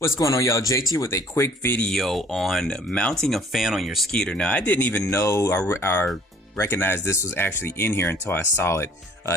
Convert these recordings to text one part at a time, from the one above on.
What's going on, y'all? JT with a quick video on mounting a fan on your Sketer. Now, I didn't even know or recognize this was actually in here until I saw it.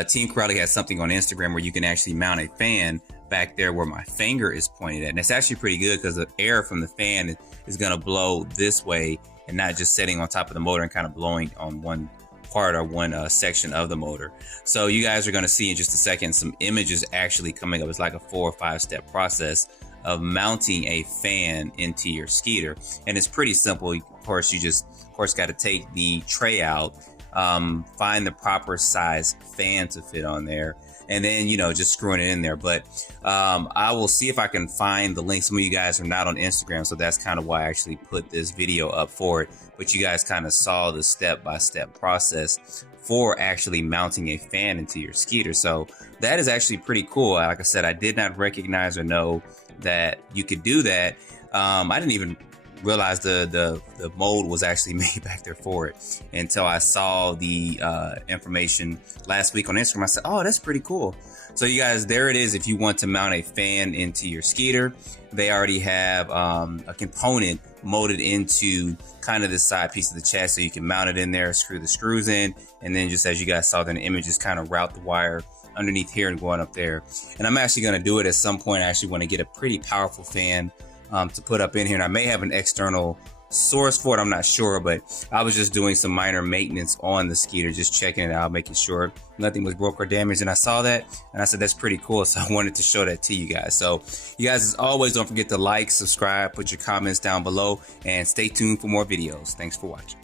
Team Crowley has something on Instagram where you can actually mount a fan back there where my finger is pointed at. And it's actually pretty good because the air from the fan is going to blow this way and not just sitting on top of the motor and kind of blowing on one part or one section of the motor. So you guys are going to see in just a second some images actually coming up. It's like a 4 or 5 step process of mounting a fan into your Sketer, and it's pretty simple. Of course, you just got to take the tray out, find the proper size fan to fit on there, and then just screwing it in there. But I will see if I can find the link. Some of you guys are not on Instagram, so that's kind of why I actually put this video up for it. But you guys kind of saw the step-by-step process for actually mounting a fan into your Sketer. So that is actually pretty cool. Like I said, I did not recognize or know that you could do that. I didn't even realize the mold was actually made back there for it until I saw the information last week on Instagram. I said, oh, that's pretty cool. So you guys, there it is. If you want to mount a fan into your Sketer, they already have a component molded into kind of the side piece of the chassis, so you can mount it in there, screw the screws in, and then just as you guys saw in the image, just kind of route the wire underneath here and going up there. And I'm actually going to do it at some point. I actually want to get a pretty powerful fan to put up in here, and I may have an external source for it. I'm not sure, but I was just doing some minor maintenance on the Sketer, just checking it out, making sure nothing was broke or damaged. And I saw that and I said, that's pretty cool. So I wanted to show that to you guys. So you guys, as always, don't forget to like, subscribe, put your comments down below, and stay tuned for more videos. Thanks for watching.